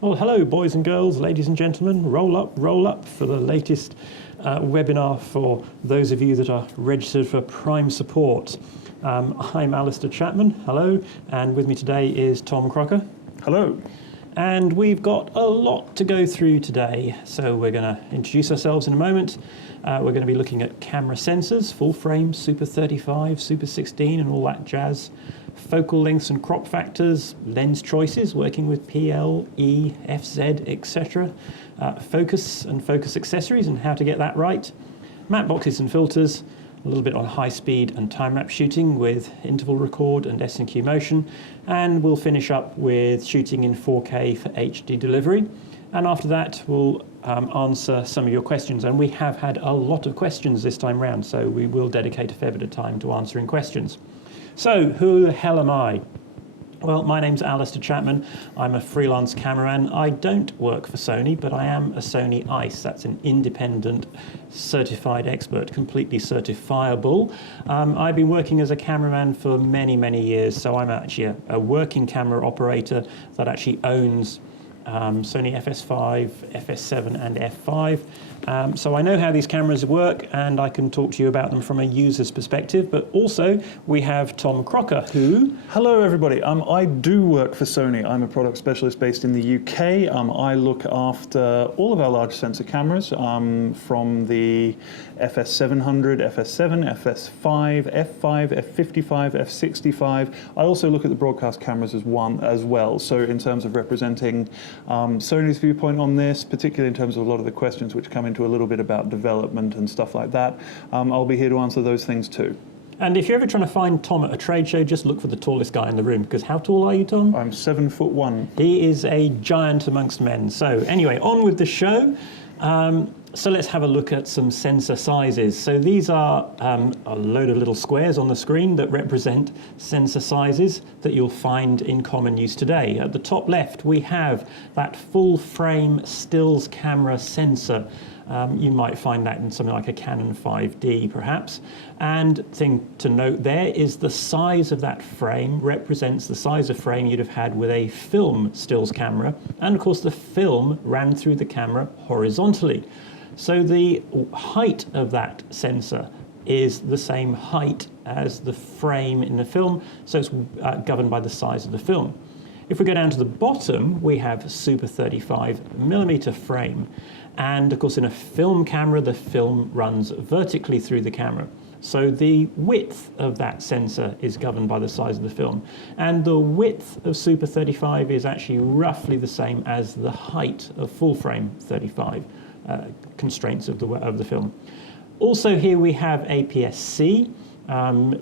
Well, hello, boys and girls, ladies and gentlemen. Roll up for the latest webinar for those of you that are registered for Prime support. I'm Alistair Chapman, hello, and with me today is Tom Crocker. Hello. And we've got a lot to go through today, so we're going to introduce ourselves in a moment. We're going to be looking at camera sensors, full frame, Super 35, Super 16 and all that jazz. Focal lengths and crop factors, lens choices, working with PL, E, FZ, etc. Focus and focus accessories and how to get that right. Matte boxes and filters, a little bit on high speed and time-lapse shooting with interval record and S&Q motion. And we'll finish up with shooting in 4K for HD delivery. And after that, we'll answer some of your questions. And we have had a lot of questions this time round, so we will dedicate a fair bit of time to answering questions. So, who the hell am I? Well, my name's Alistair Chapman. I'm a freelance cameraman. I don't work for Sony, but I am a Sony ICE. That's an independent certified expert, completely certifiable. I've been working as a cameraman for many, many years, so I'm actually a working camera operator that actually owns Sony FS5, FS7 and F5. So I know how these cameras work and I can talk to you about them from a user's perspective, but also we have Tom Crocker who... Hello everybody, I do work for Sony. I'm a product specialist based in the UK. I look after all of our large sensor cameras from the FS700, FS7, FS5, F5, F55, F65. I also look at the broadcast cameras as well. So in terms of representing Sony's viewpoint on this, particularly in terms of a lot of the questions which come into a little bit about development and stuff like that, I'll be here to answer those things too. And if you're ever trying to find Tom at a trade show, just look for the tallest guy in the room, because how tall are you, Tom? I'm 7'1". He is a giant amongst men. So anyway, on with the show. So let's have a look at some sensor sizes. So these are a load of little squares on the screen that represent sensor sizes that you'll find in common use today. At the top left, we have that full frame stills camera sensor. You might find that in something like a Canon 5D perhaps. And thing to note there is the size of that frame represents the size of frame you'd have had with a film stills camera. And of course the film ran through the camera horizontally. So the height of that sensor is the same height as the frame in the film, so it's governed by the size of the film. If we go down to the bottom, we have Super 35mm frame. And of course in a film camera, the film runs vertically through the camera. So the width of that sensor is governed by the size of the film. And the width of Super 35 is actually roughly the same as the height of full frame 35. Constraints of the film. Also here we have APS-C,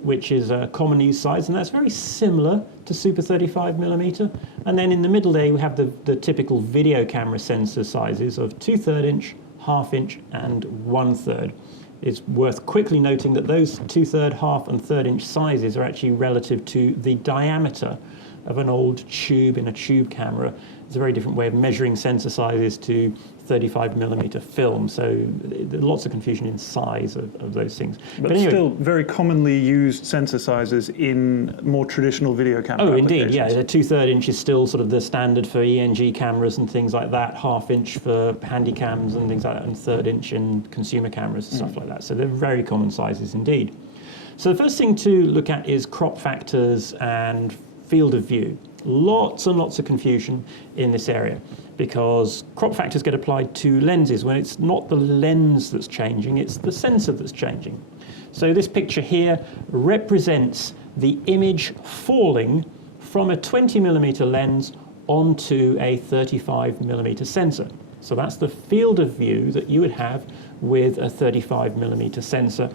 which is a common use size, and that's very similar to Super 35mm. And then in the middle there we have the typical video camera sensor sizes of 2/3 inch, 1/2 inch and 1/3. It's worth quickly noting that those 2/3, 1/2 and 1/3 inch sizes are actually relative to the diameter of an old tube in a tube camera. It's a very different way of measuring sensor sizes to 35mm film, so there's lots of confusion in size of those things. But anyway, still very commonly used sensor sizes in more traditional video camera applications. Indeed, yeah. The 2/3 inch is still sort of the standard for ENG cameras and things like that, 1/2 inch for handy cams and things like that, and 1/3 inch in consumer cameras and stuff like that. So they're very common sizes indeed. So the first thing to look at is crop factors and field of view. Lots and lots of confusion in this area because crop factors get applied to lenses when it's not the lens that's changing, it's the sensor that's changing. So this picture here represents the image falling from a 20mm lens onto a 35mm sensor. So that's the field of view that you would have with a 35mm sensor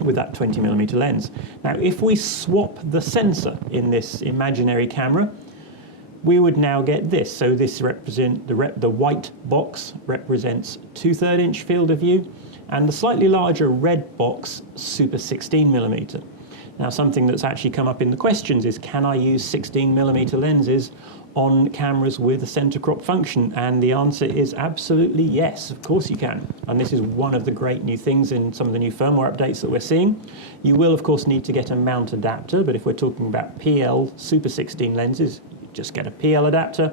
with that 20mm lens. Now, if we swap the sensor in this imaginary camera, we would now get this. So this represents the white box represents 2/3 inch field of view, and the slightly larger red box, Super 16mm. Now, something that's actually come up in the questions is, can I use 16mm lenses on cameras with a center crop function? And the answer is absolutely yes, of course you can. And this is one of the great new things in some of the new firmware updates that we're seeing. You will of course need to get a mount adapter, but if we're talking about PL Super 16 lenses, you just get a PL adapter.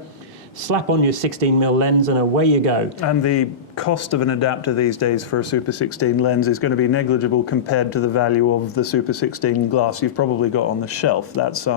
slap on your 16mm lens and away you go. And the cost of an adapter these days for a Super 16 lens is going to be negligible compared to the value of the Super 16 glass you've probably got on the shelf. That's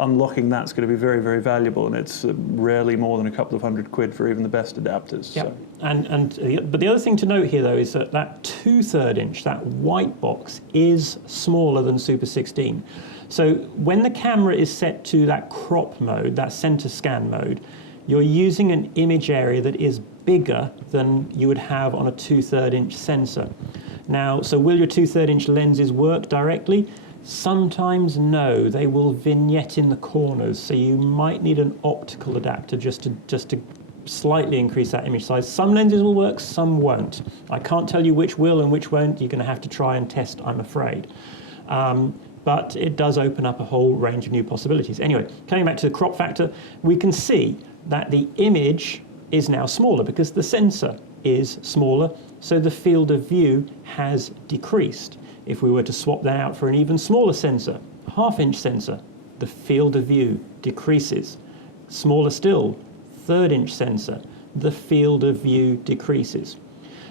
unlocking that's going to be very, very valuable, and it's rarely more than a couple of £100 for even the best adapters. Yep. So. But the other thing to note here, though, is that that 2/3 inch, that white box, is smaller than Super 16. So when the camera is set to that crop mode, that center scan mode, you're using an image area that is bigger than you would have on a 2/3 inch sensor. Now, so will your 2/3 inch lenses work directly? Sometimes no, they will vignette in the corners, so you might need an optical adapter just to slightly increase that image size. Some lenses will work, some won't. I can't tell you which will and which won't. You're going to have to try and test, I'm afraid. But it does open up a whole range of new possibilities. Anyway, coming back to the crop factor, we can see that the image is now smaller because the sensor is smaller, so the field of view has decreased. If we were to swap that out for an even smaller sensor, 1/2 inch sensor, the field of view decreases. Smaller still, 1/3 inch sensor, the field of view decreases.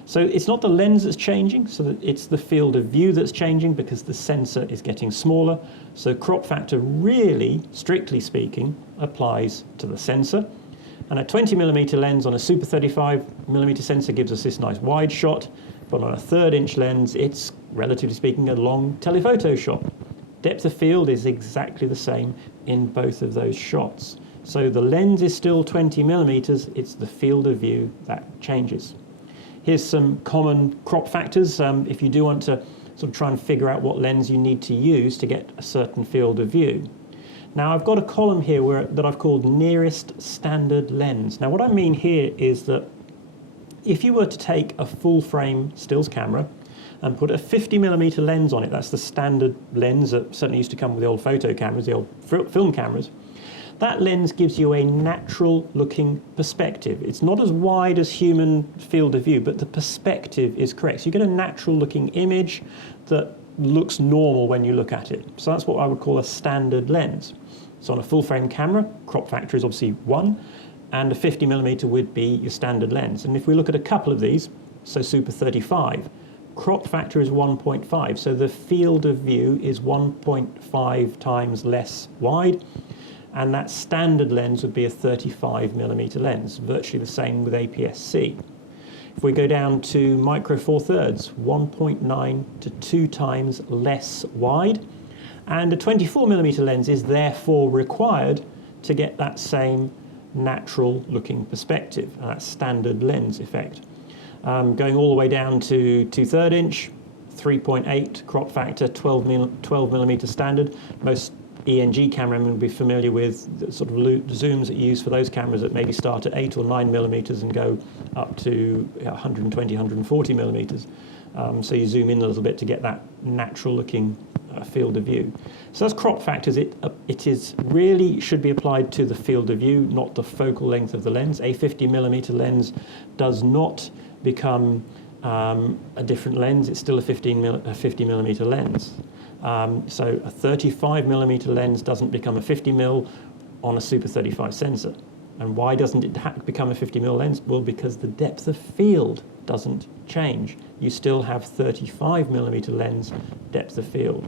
So it's not the lens that's changing, so that it's the field of view that's changing because the sensor is getting smaller. So crop factor really, strictly speaking, applies to the sensor. And a 20mm lens on a Super 35mm sensor gives us this nice wide shot, but on a 1/3 inch lens, it's, relatively speaking, a long telephoto shot. Depth of field is exactly the same in both of those shots. So the lens is still 20mm, it's the field of view that changes. Here's some common crop factors if you do want to sort of try and figure out what lens you need to use to get a certain field of view. Now I've got a column here that I've called nearest standard lens. Now what I mean here is that if you were to take a full frame stills camera and put a 50mm lens on it, that's the standard lens that certainly used to come with the old photo cameras, the old film cameras, that lens gives you a natural looking perspective. It's not as wide as human field of view, but the perspective is correct. So you get a natural looking image that looks normal when you look at it. So that's what I would call a standard lens. So on a full frame camera, crop factor is obviously 1, and a 50mm would be your standard lens. And if we look at a couple of these, so Super 35, crop factor is 1.5, so the field of view is 1.5 times less wide, and that standard lens would be a 35mm lens, virtually the same with APS-C. If we go down to micro four thirds, 1.9 to 2 times less wide, and a 24mm lens is therefore required to get that same natural looking perspective, that standard lens effect. Going all the way down to 2/3 inch, 3.8 crop factor, 12mm standard. Most ENG cameramen will be familiar with the sort of zooms that you use for those cameras that maybe start at 8 or 9mm and go up to 120, 140mm. So you zoom in a little bit to get that natural looking field of view. So that's crop factors. It is really should be applied to the field of view, not the focal length of the lens. A 50mm lens does not become a different lens. It's still a 50mm lens. So a 35mm lens doesn't become a 50mm on a Super 35 sensor. And why doesn't it become a 50mm lens? Well, because the depth of field doesn't change. You still have 35mm lens depth of field.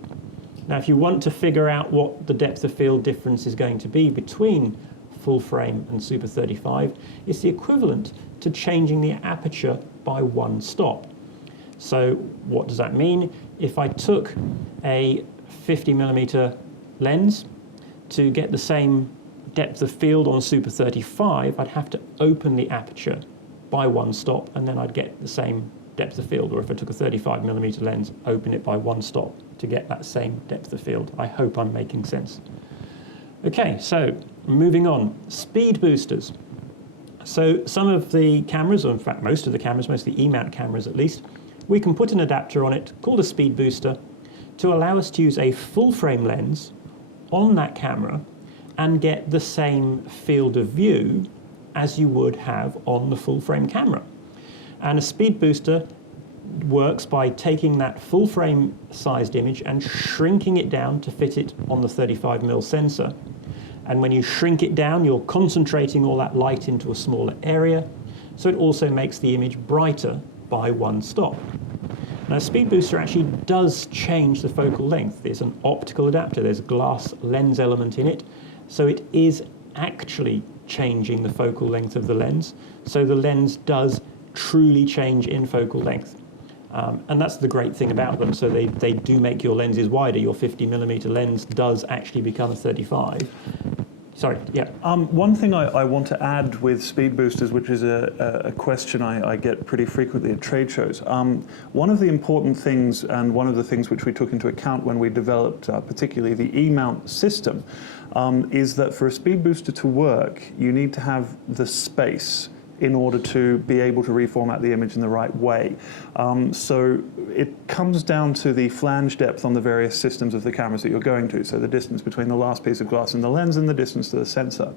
Now, if you want to figure out what the depth of field difference is going to be between full frame and Super 35, it's the equivalent to changing the aperture by 1 stop. So what does that mean? If I took a 50mm lens to get the same depth of field on Super 35, I'd have to open the aperture by 1 stop, and then I'd get the same depth of field. Or if I took a 35mm lens, open it by 1 stop to get that same depth of field. I hope I'm making sense. Okay, so moving on, speed boosters. So some of the cameras, or in fact most of the cameras, most of the E-mount cameras at least, we can put an adapter on it called a speed booster to allow us to use a full frame lens on that camera and get the same field of view as you would have on the full frame camera. And a speed booster works by taking that full frame sized image and shrinking it down to fit it on the 35mm sensor. And when you shrink it down, you're concentrating all that light into a smaller area. So it also makes the image brighter by one stop. Now, Speed Booster actually does change the focal length. It's an optical adapter. There's a glass lens element in it. So it is actually changing the focal length of the lens. So the lens does truly change in focal length. And that's the great thing about them. So they do make your lenses wider. Your 50mm lens does actually become a 35. Sorry, yeah. One thing I want to add with speed boosters, which is a question I get pretty frequently at trade shows. One of the important things, and one of the things which we took into account when we developed particularly the E-mount system, is that for a speed booster to work, you need to have the space in order to be able to reformat the image in the right way. So it comes down to the flange depth on the various systems of the cameras that you're going to. So the distance between the last piece of glass and the lens and the distance to the sensor.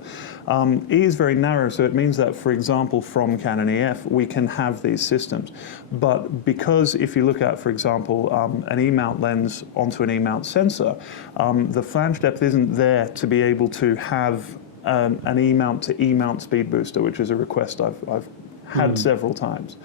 E is very narrow, so it means that, for example, from Canon EF, we can have these systems. But because if you look at, for example, an E-mount lens onto an E-mount sensor, the flange depth isn't there to be able to have an E-mount to E-mount speed booster, which is a request I've had several times.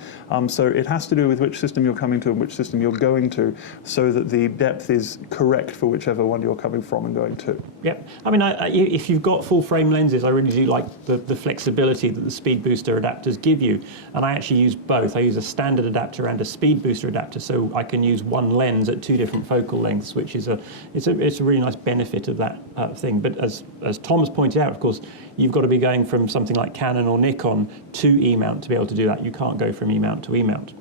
So it has to do with which system you're coming to and which system you're going to, so that the depth is correct for whichever one you're coming from and going to. Yep. I mean, if you've got full frame lenses, I really do like the flexibility that the speed booster adapters give you. And I actually use both. I use a standard adapter and a speed booster adapter, so I can use one lens at two different focal lengths, which is it's a really nice benefit of that thing. But as Tom's pointed out, of course, you've got to be going from something like Canon or Nikon to E-mount to be able to do that. You can't go from E-mount to E-mount.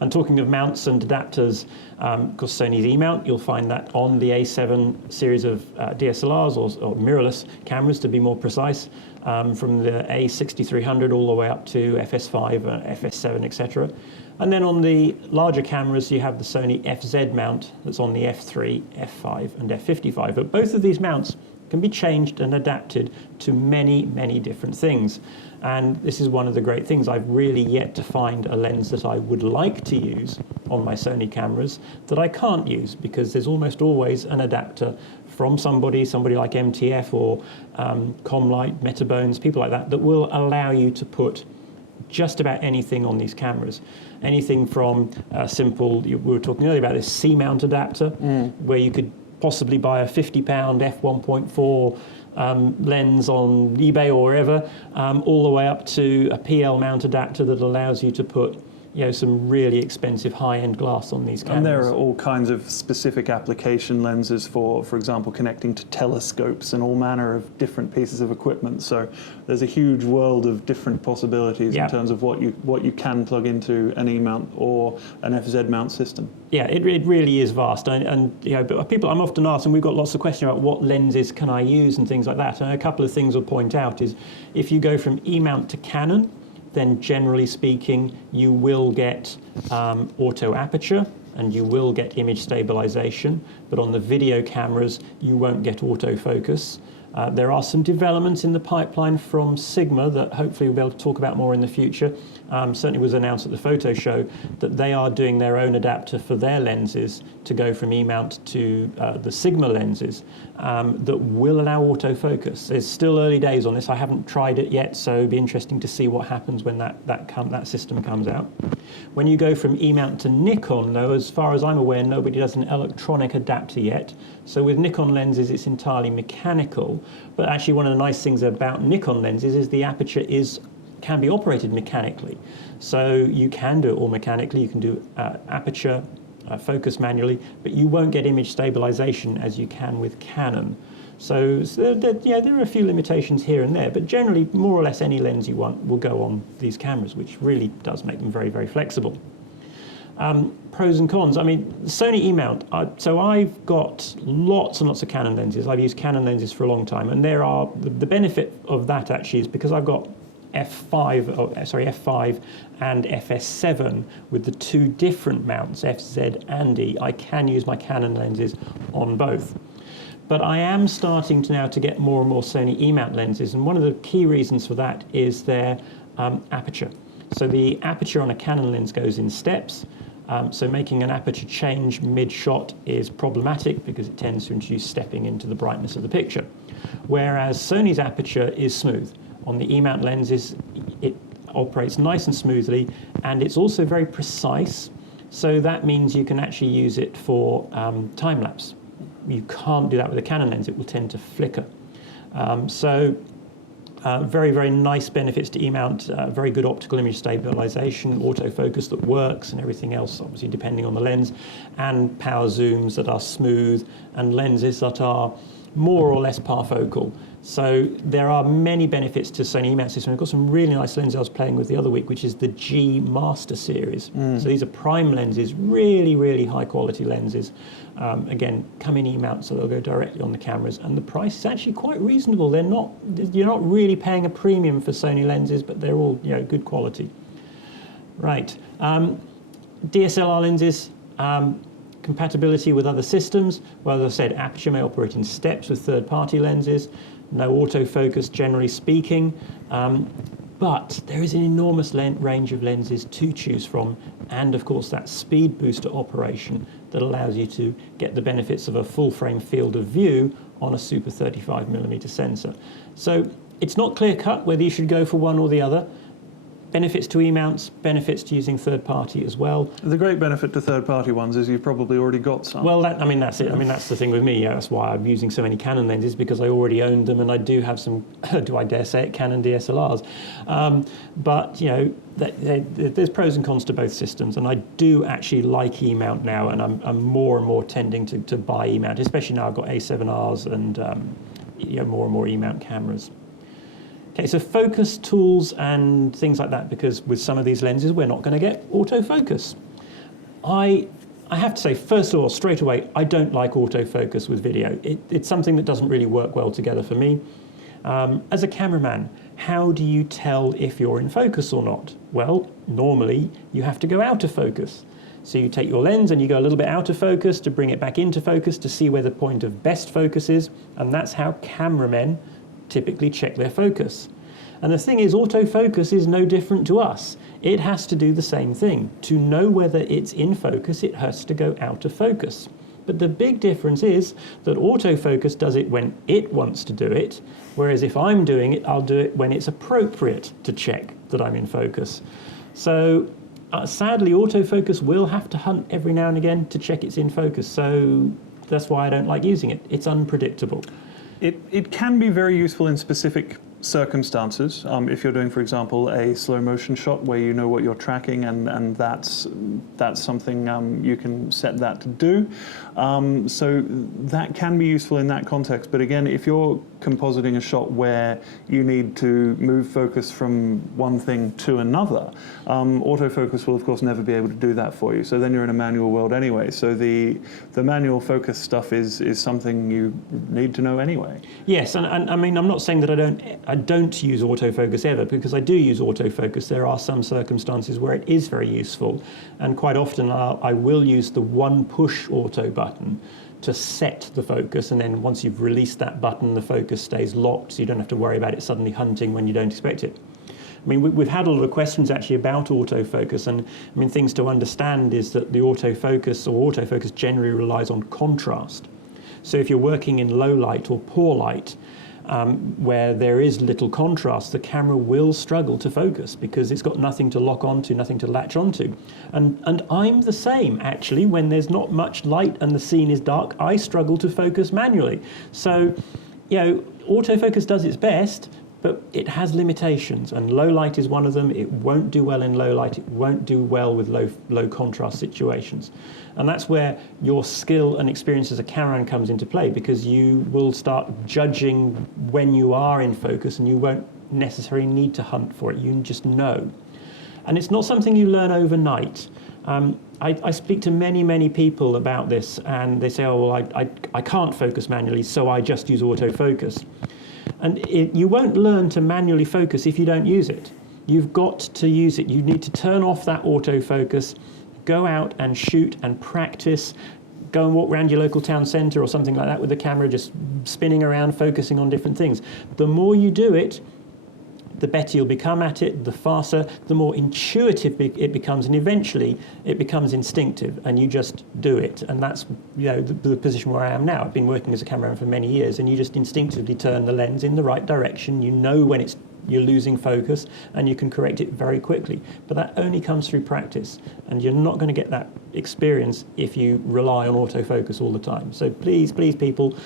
And talking of mounts and adapters, of course, Sony's E-mount, you'll find that on the A7 series of DSLRs or mirrorless cameras, to be more precise, from the A6300 all the way up to FS5, FS7, etc. And then on the larger cameras, you have the Sony FZ mount that's on the F3, F5, and F55. But both of these mounts can be changed and adapted to many, many different things. And this is one of the great things. I've really yet to find a lens that I would like to use on my Sony cameras that I can't use, because there's almost always an adapter from somebody like MTF or Comlight, Metabones, people like that will allow you to put just about anything on these cameras. Anything from simple, we were talking earlier about this C-mount adapter, where you could possibly buy a £50 f1.4 lens on eBay or wherever, all the way up to a PL mount adapter that allows you to put some really expensive high-end glass on these cameras. And there are all kinds of specific application lenses for example, connecting to telescopes and all manner of different pieces of equipment. So there's a huge world of different possibilities in terms of what you can plug into an E-mount or an FZ mount system. Yeah, it really is vast. And but people, I'm often asked, and we've got lots of questions about what lenses can I use and things like that. And a couple of things I'll point out is, if you go from E-mount to Canon, then generally speaking, you will get auto aperture and you will get image stabilization, but on the video cameras, you won't get autofocus. There are some developments in the pipeline from Sigma that hopefully we'll be able to talk about more in the future. Certainly was announced at the photo show that they are doing their own adapter for their lenses to go from E-mount to the Sigma lenses that will allow autofocus. It's still early days on this. I haven't tried it yet, so it'll be interesting to see what happens when that system comes out. When you go from E-mount to Nikon, though, as far as I'm aware, nobody does an electronic adapter yet. So with Nikon lenses, it's entirely mechanical. But actually, one of the nice things about Nikon lenses is the aperture can be operated mechanically. So you can do it all mechanically. You can do aperture, focus manually, but you won't get image stabilization as you can with Canon. So there are a few limitations here and there, but generally, more or less any lens you want will go on these cameras, which really does make them very, very flexible. Pros and cons. I mean, Sony E-mount. So I've got lots and lots of Canon lenses. I've used Canon lenses for a long time, and the benefit of that actually is because I've got F5 and FS7 with the two different mounts, FZ and E. I can use my Canon lenses on both. But I am starting to get more and more Sony E-mount lenses, and one of the key reasons for that is their aperture. So the aperture on a Canon lens goes in steps. So making an aperture change mid-shot is problematic because it tends to introduce stepping into the brightness of the picture. whereas Sony's aperture is smooth. On the E-mount lenses, it operates nice and smoothly, and it's also very precise. So that means you can actually use it for time lapse. You can't do that with a Canon lens; it will tend to flicker. Very, very nice benefits to E-mount, very good optical image stabilization, autofocus that works, and everything else, obviously depending on the lens, and power zooms that are smooth, and lenses that are more or less parfocal. So there are many benefits to Sony E-mount system. We've got some really nice lenses I was playing with the other week, which is the G Master series. So these are prime lenses, really, really high quality lenses. Again, come in E-mount, so they'll go directly on the cameras, and the price is actually quite reasonable. You're not really paying a premium for Sony lenses, but they're all good quality. Right, DSLR lenses. Compatibility with other systems. Well, as I said, aperture may operate in steps with third-party lenses. No autofocus, generally speaking. But there is an enormous range of lenses to choose from, and of course that speed booster operation that allows you to get the benefits of a full-frame field of view on a super 35mm sensor. So it's not clear-cut whether you should go for one or the other. Benefits to E-mounts, benefits to using third-party as well. The great benefit to third-party ones is you've probably already got some. Well, that's it. That's the thing with me. That's why I'm using so many Canon lenses, because I already owned them, and I do have some, do I dare say it, Canon DSLRs. But there's pros and cons to both systems, and I do actually like E-mount now, and I'm more and more tending to buy E-mount, especially now I've got A7Rs and more and more E-mount cameras. Okay, so focus tools and things like that, because with some of these lenses, we're not going to get autofocus. I have to say, first of all, straight away, I don't like autofocus with video. It's something that doesn't really work well together for me. As a cameraman, how do you tell if you're in focus or not? Well, normally, you have to go out of focus. So you take your lens and you go a little bit out of focus to bring it back into focus to see where the point of best focus is, and that's how cameramen typically check their focus. And the thing is, autofocus is no different to us. It has to do the same thing. To know whether it's in focus, it has to go out of focus. But the big difference is that autofocus does it when it wants to do it, whereas if I'm doing it, I'll do it when it's appropriate to check that I'm in focus. So sadly, autofocus will have to hunt every now and again to check it's in focus. So that's why I don't like using it. It's unpredictable. It can be very useful in specific circumstances. If you're doing, for example, a slow motion shot where you know what you're tracking, and that's something you can set that to do. So that can be useful in that context. But again, if you're compositing a shot where you need to move focus from one thing to another, autofocus will of course never be able to do that for you. So then you're in a manual world anyway. So the manual focus stuff is something you need to know anyway. Yes, and I mean, I'm not saying that I don't use autofocus ever, because I do use autofocus. There are some circumstances where it is very useful, and quite often I will use the one push auto button to set the focus, and then once you've released that button, the focus stays locked, so you don't have to worry about it suddenly hunting when you don't expect it. I mean, we've had a lot of questions actually about autofocus, and I mean, things to understand is that the autofocus generally relies on contrast. So if you're working in low light or poor light, where there is little contrast, the camera will struggle to focus because it's got nothing to lock onto, nothing to latch onto. And I'm the same, actually. When there's not much light and the scene is dark, I struggle to focus manually. So, autofocus does its best, but it has limitations, and low light is one of them. It won't do well in low light. It won't do well with low contrast situations. And that's where your skill and experience as a cameraman comes into play, because you will start judging when you are in focus, and you won't necessarily need to hunt for it. You just know. And it's not something you learn overnight. I speak to many people about this, and they say, oh, well, I can't focus manually, so I just use autofocus. And you won't learn to manually focus if you don't use it. You've got to use it. You need to turn off that autofocus, go out and shoot and practice, go and walk around your local town centre or something like that with the camera, just spinning around, focusing on different things. The more you do it, the better you'll become at it, the faster, the more intuitive it becomes, and eventually it becomes instinctive, and you just do it. And that's the position where I am now. I've been working as a cameraman for many years, and you just instinctively turn the lens in the right direction. You know when you're losing focus, and you can correct it very quickly. But that only comes through practice, and you're not going to get that experience if you rely on autofocus all the time. So please, people,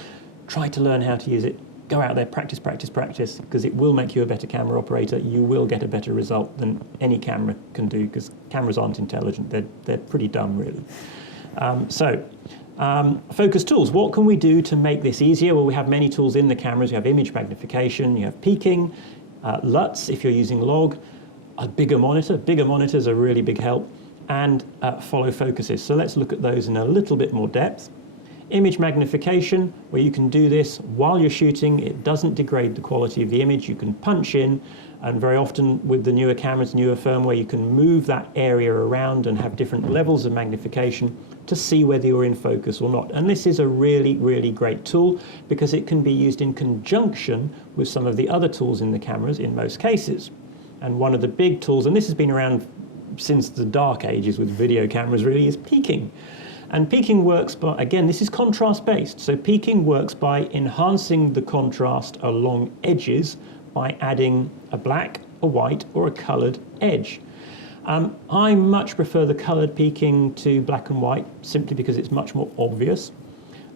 try to learn how to use it. Go out there, practice, because it will make you a better camera operator. You will get a better result than any camera can do, because cameras aren't intelligent. They're pretty dumb, really. Focus tools. What can we do to make this easier? Well, we have many tools in the cameras. You have image magnification, you have peaking, LUTs if you're using log, a bigger monitor. Bigger monitors are really big help, and follow focuses. So let's look at those in a little bit more depth. Image magnification, where you can do this while you're shooting. It doesn't degrade the quality of the image. You can punch in, and very often with the newer cameras, newer firmware, you can move that area around and have different levels of magnification to see whether you're in focus or not. And this is a really, really great tool, because it can be used in conjunction with some of the other tools in the cameras in most cases. And one of the big tools, and this has been around since the dark ages with video cameras really, is peaking. And peaking works by, again, this is contrast based. So peaking works by enhancing the contrast along edges by adding a black, a white, or a colored edge. I much prefer the colored peaking to black and white, simply because it's much more obvious.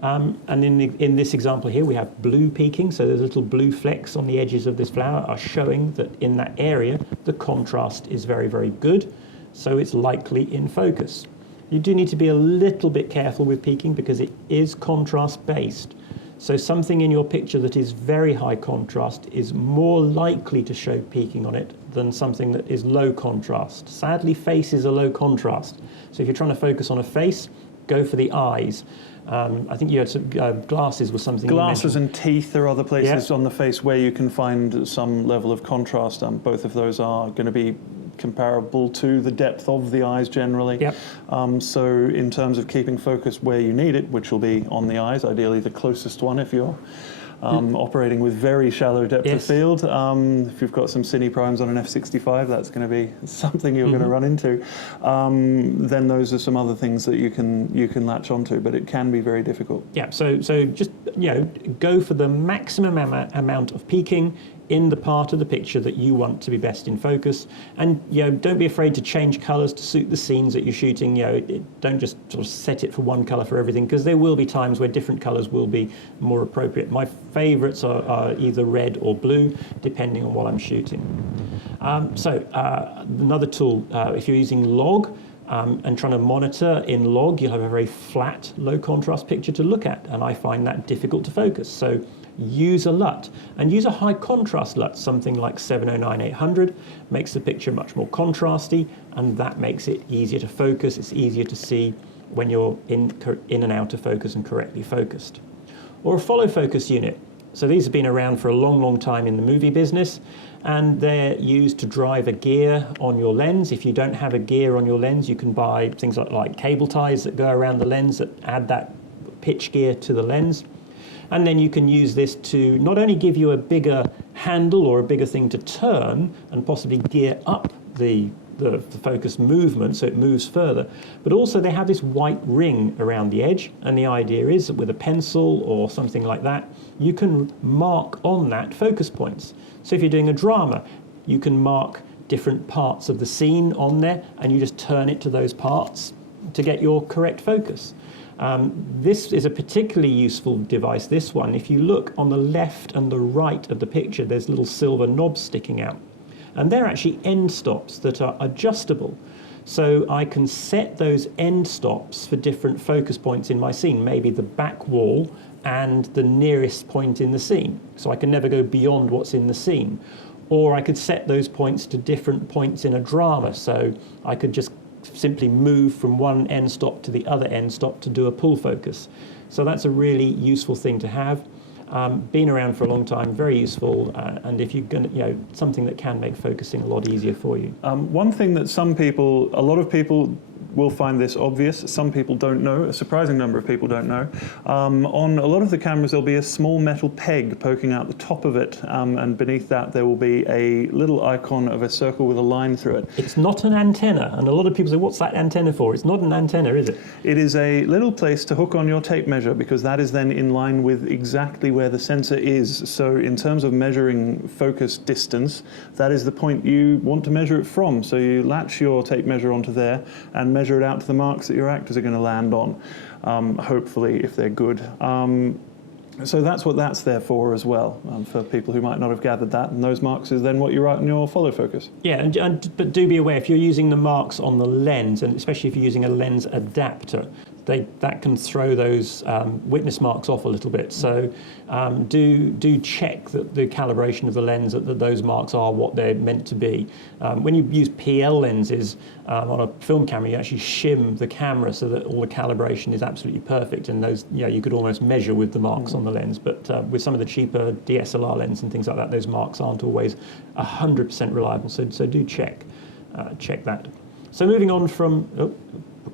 And in this example here, we have blue peaking. So there's little blue flecks on the edges of this flower are showing that in that area, the contrast is very, very good. So it's likely in focus. You do need to be a little bit careful with peaking, because it is contrast based. So something in your picture that is very high contrast is more likely to show peaking on it than something that is low contrast. Sadly, faces are low contrast. So if you're trying to focus on a face, go for the eyes. I think you had some glasses was something. Glasses and teeth are other places on the face where you can find some level of contrast. Both of those are going to be comparable to the depth of the eyes generally. Yep. So in terms of keeping focus where you need it, which will be on the eyes, ideally the closest one if you're operating with very shallow depth of field. If you've got some cine primes on an f/65, that's going to be something you're going to run into. Then those are some other things that you can latch onto, but it can be very difficult. Yeah. So just go for the maximum amount of peaking in the part of the picture that you want to be best in focus, and don't be afraid to change colors to suit the scenes that you're shooting. Don't just sort of set it for one color for everything, because there will be times where different colors will be more appropriate. My favorites are either red or blue, depending on what I'm shooting. Another tool, if you're using log and trying to monitor in log, you'll have a very flat, low contrast picture to look at, and I find that difficult to focus. So use a LUT, and use a high contrast LUT, something like 709-800, makes the picture much more contrasty, and that makes it easier to focus. It's easier to see when you're in and out of focus and correctly focused. Or a follow focus unit. So these have been around for a long, long time in the movie business, and they're used to drive a gear on your lens. If you don't have a gear on your lens, you can buy things like cable ties that go around the lens that add that pitch gear to the lens. And then you can use this to not only give you a bigger handle or a bigger thing to turn and possibly gear up the focus movement so it moves further, but also they have this white ring around the edge, and the idea is that with a pencil or something like that, you can mark on that focus points. So if you're doing a drama, you can mark different parts of the scene on there, and you just turn it to those parts to get your correct focus. This is a particularly useful device, this one. If you look on the left and the right of the picture, there's little silver knobs sticking out. And they're actually end stops that are adjustable. So I can set those end stops for different focus points in my scene, maybe the back wall and the nearest point in the scene. So I can never go beyond what's in the scene. Or I could set those points to different points in a drama. So I could just simply move from one end stop to the other end stop to do a pull focus. So that's a really useful thing to have. Been around for a long time, very useful, and if you're going to, something that can make focusing a lot easier for you. One thing that a lot of people will find this obvious. Some people don't know, a surprising number of people don't know. On a lot of the cameras there'll be a small metal peg poking out the top of it, and beneath that there will be a little icon of a circle with a line through it. It's not an antenna, and a lot of people say, what's that antenna for? It's not an antenna, is it? It is a little place to hook on your tape measure, because that is then in line with exactly where the sensor is. So in terms of measuring focus distance, that is the point you want to measure it from. So you latch your tape measure onto there and measure it out to the marks that your actors are going to land on, hopefully, if they're good. So that's what that's there for as well, for people who might not have gathered that. And those marks is then what you write in your follow focus. Yeah, but do be aware, if you're using the marks on the lens, and especially if you're using a lens adapter, that can throw those witness marks off a little bit. So do check that the calibration of the lens, that those marks are what they're meant to be. When you use PL lenses on a film camera, you actually shim the camera so that all the calibration is absolutely perfect, and those, you could almost measure with the marks on the lens. But with some of the cheaper DSLR lenses and things like that, those marks aren't always 100% reliable. So do check that. So moving on from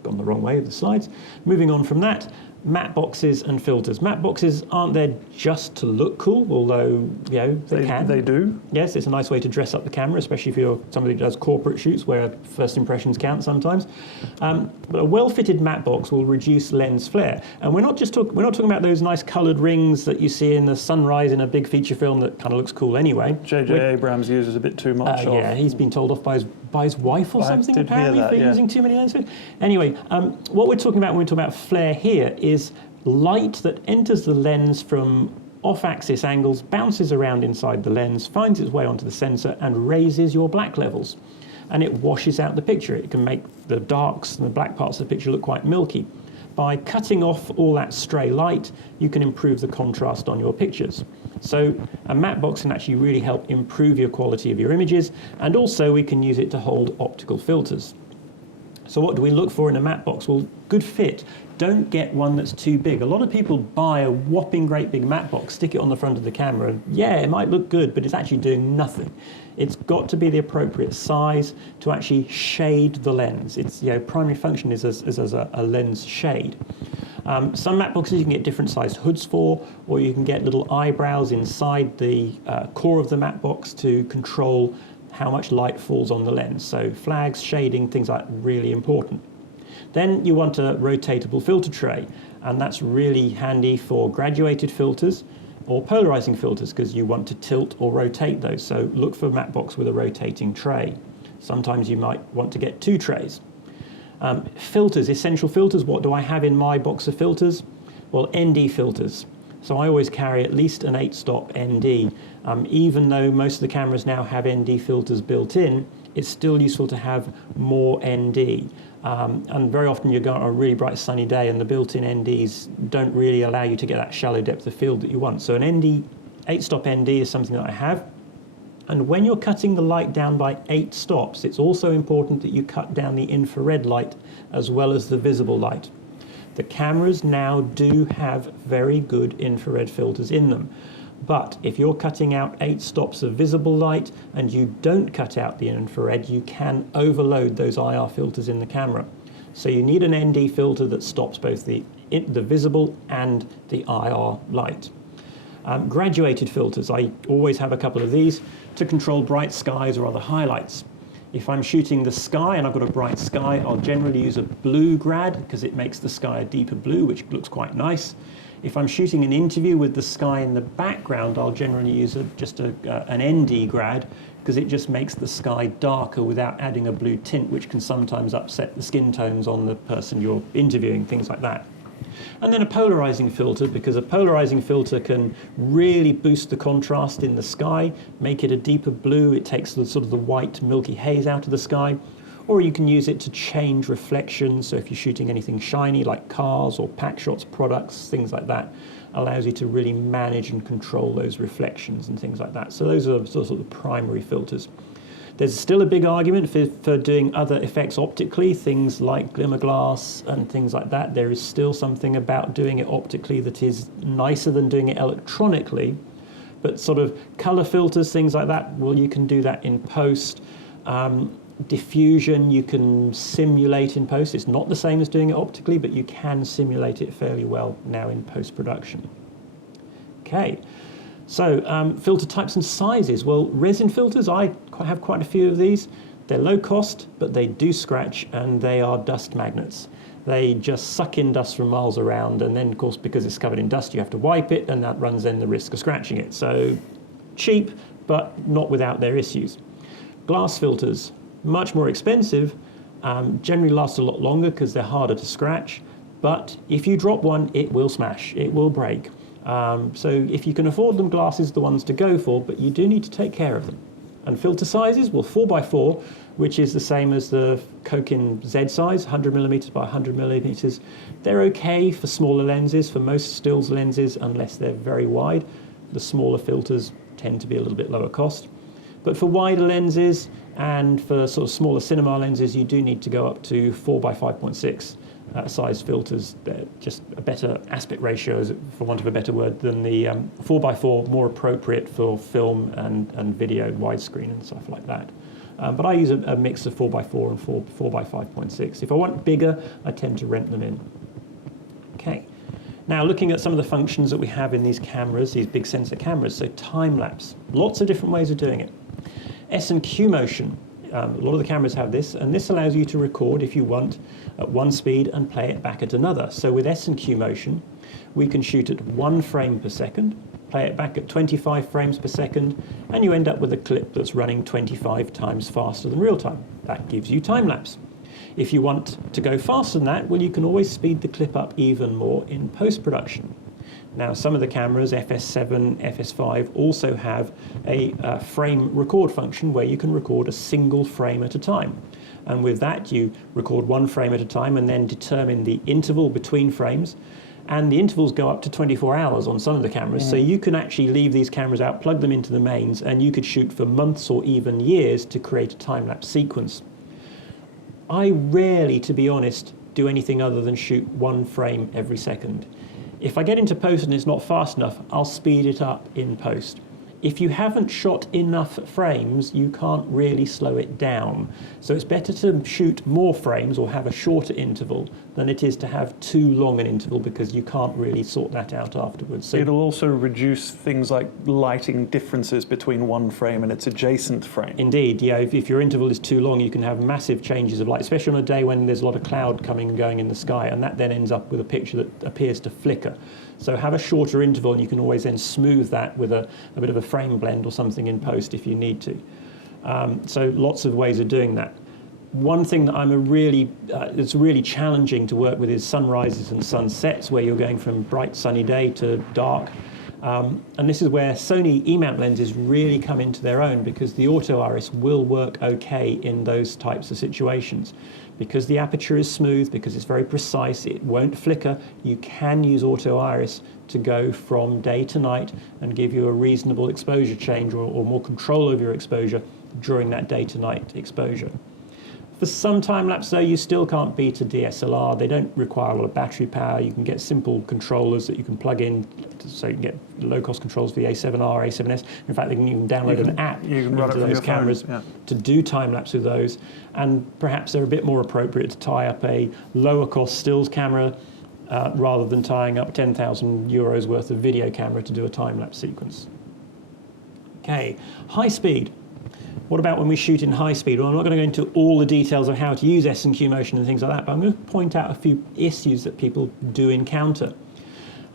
gone the wrong way with the slides. Moving on from that, matte boxes and filters. Matte boxes aren't there just to look cool, although they can. They do. Yes, it's a nice way to dress up the camera, especially if you're somebody who does corporate shoots where first impressions count sometimes. But a well-fitted matte box will reduce lens flare, and we're not talking about those nice coloured rings that you see in the sunrise in a big feature film that kind of looks cool anyway. J.J. Abrams uses a bit too much of. Yeah, he's been told off by his wife or something apparently for using too many lenses. Anyway, what we're talking about when we talk about flare here is light that enters the lens from off-axis angles, bounces around inside the lens, finds its way onto the sensor and raises your black levels. And it washes out the picture. It can make the darks and the black parts of the picture look quite milky. By cutting off all that stray light, you can improve the contrast on your pictures. So a matte box can actually really help improve your quality of your images, and also we can use it to hold optical filters. So what do we look for in a matte box? Well, good fit. Don't get one that's too big. A lot of people buy a whopping great big matte box, stick it on the front of the camera, and yeah, it might look good, but it's actually doing nothing. It's got to be the appropriate size to actually shade the lens. Its primary function is as a lens shade. Some matte boxes you can get different sized hoods for, or you can get little eyebrows inside the core of the matte box to control how much light falls on the lens. So flags, shading, things like that, really important. Then you want a rotatable filter tray, and that's really handy for graduated filters or polarizing filters, because you want to tilt or rotate those. So look for a matte box with a rotating tray. Sometimes you might want to get two trays. Filters, essential filters. What do I have in my box of filters? Well, ND filters. So I always carry at least an 8-stop ND. Even though most of the cameras now have ND filters built in, it's still useful to have more ND. And very often you go on a really bright sunny day and the built-in NDs don't really allow you to get that shallow depth of field that you want. So an ND, 8-stop ND is something that I have. And when you're cutting the light down by 8 stops, it's also important that you cut down the infrared light as well as the visible light. The cameras now do have very good infrared filters in them. But if you're cutting out 8 stops of visible light and you don't cut out the infrared, you can overload those IR filters in the camera. So you need an ND filter that stops both the visible and the IR light. Graduated filters, I always have a couple of these to control bright skies or other highlights. If I'm shooting the sky and I've got a bright sky, I'll generally use a blue grad because it makes the sky a deeper blue, which looks quite nice. If I'm shooting an interview with the sky in the background, I'll generally use an ND grad because it just makes the sky darker without adding a blue tint, which can sometimes upset the skin tones on the person you're interviewing, things like that. And then a polarizing filter, because a polarizing filter can really boost the contrast in the sky, make it a deeper blue. It takes the sort of the white milky haze out of the sky. Or you can use it to change reflections. So if you're shooting anything shiny like cars or pack shots, products, things like that, allows you to really manage and control those reflections and things like that. So those are sort of the primary filters. There's still a big argument for doing other effects optically, things like glimmer glass and things like that. There is still something about doing it optically that is nicer than doing it electronically. But sort of color filters, things like that, well, you can do that in post. Diffusion you can simulate in post. It's not the same as doing it optically, but you can simulate it fairly well now in post-production. Okay, so filter types and sizes. Well, resin filters, I have quite a few of these. They're low cost, but they do scratch, and they are dust magnets. They just suck in dust from miles around, and then, of course, because it's covered in dust, you have to wipe it, and that runs then the risk of scratching it. So cheap, but not without their issues. Glass filters, much more expensive, generally last a lot longer because they're harder to scratch, but if you drop one, it will smash, it will break. So if you can afford them, glass is the ones to go for, but you do need to take care of them. And filter sizes, well, 4x4, which is the same as the Kokin Z size, 100mm by 100mm. They're okay for smaller lenses, for most stills lenses, unless they're very wide. The smaller filters tend to be a little bit lower cost. But for wider lenses and for sort of smaller cinema lenses, you do need to go up to 4x5.6 size filters. They're just a better aspect ratio, for want of a better word, than the 4x4, more appropriate for film and video, widescreen and stuff like that. But I use a mix of 4x4 and 4x5.6. If I want bigger, I tend to rent them in. Okay. Now, looking at some of the functions that we have in these cameras, these big sensor cameras, so time-lapse, lots of different ways of doing it. S&Q motion, a lot of the cameras have this, and this allows you to record, if you want, at one speed and play it back at another. So with S&Q motion, we can shoot at 1 frame per second, play it back at 25 frames per second, and you end up with a clip that's running 25 times faster than real time. That gives you time-lapse. If you want to go faster than that, well, you can always speed the clip up even more in post-production. Now, some of the cameras, FS7, FS5, also have a frame record function where you can record a single frame at a time. And with that, you record 1 frame at a time and then determine the interval between frames. And the intervals go up to 24 hours on some of the cameras. So you can actually leave these cameras out, plug them into the mains, and you could shoot for months or even years to create a time-lapse sequence. I rarely, to be honest, do anything other than shoot 1 frame every second. If I get into post and it's not fast enough, I'll speed it up in post. If you haven't shot enough frames, you can't really slow it down. So it's better to shoot more frames or have a shorter interval than it is to have too long an interval, because you can't really sort that out afterwards. So it'll also reduce things like lighting differences between 1 frame and its adjacent frame. Indeed, yeah. If your interval is too long, you can have massive changes of light, especially on a day when there's a lot of cloud coming and going in the sky, and that then ends up with a picture that appears to flicker. So have a shorter interval, and you can always then smooth that with a bit of a frame blend or something in post if you need to. So lots of ways of doing that. One thing that it's really challenging to work with is sunrises and sunsets, where you're going from bright sunny day to dark. And this is where Sony E-mount lenses really come into their own, because the auto iris will work okay in those types of situations. Because the aperture is smooth, because it's very precise, it won't flicker, you can use auto iris to go from day to night and give you a reasonable exposure change, or more control over your exposure during that day to night exposure. For some time-lapse, though, you still can't beat a DSLR. They don't require a lot of battery power. You can get simple controllers that you can plug in, so you can get low-cost controls for the A7R, A7S. In fact, you can download an app into those cameras to do time-lapse with those. And perhaps they're a bit more appropriate to tie up a lower-cost stills camera rather than tying up 10,000 euros worth of video camera to do a time-lapse sequence. Okay, high speed. What about when we shoot in high speed? Well, I'm not going to go into all the details of how to use S&Q motion and things like that, but I'm going to point out a few issues that people do encounter.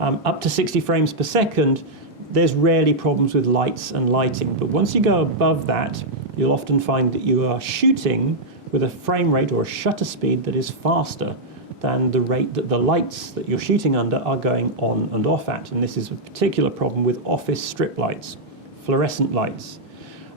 Up to 60 frames per second, there's rarely problems with lights and lighting, but once you go above that, you'll often find that you are shooting with a frame rate or a shutter speed that is faster than the rate that the lights that you're shooting under are going on and off at. And this is a particular problem with office strip lights, fluorescent lights.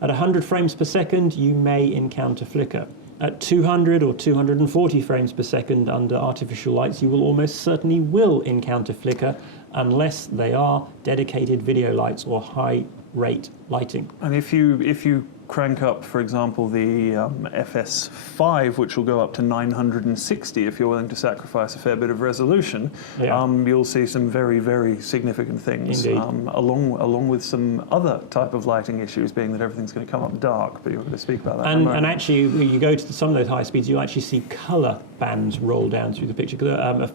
At 100 frames per second, you may encounter flicker. At 200 or 240 frames per second under artificial lights, you will almost certainly will encounter flicker, unless they are dedicated video lights or high rate lighting. And if you crank up, for example, the FS5, which will go up to 960 if you're willing to sacrifice a fair bit of resolution, you'll see some very, very significant things, along with some other type of lighting issues, being that everything's going to come up dark, but you're going to speak about that in a moment. And actually, when you go to some of those high speeds, you actually see colour bands roll down through the picture.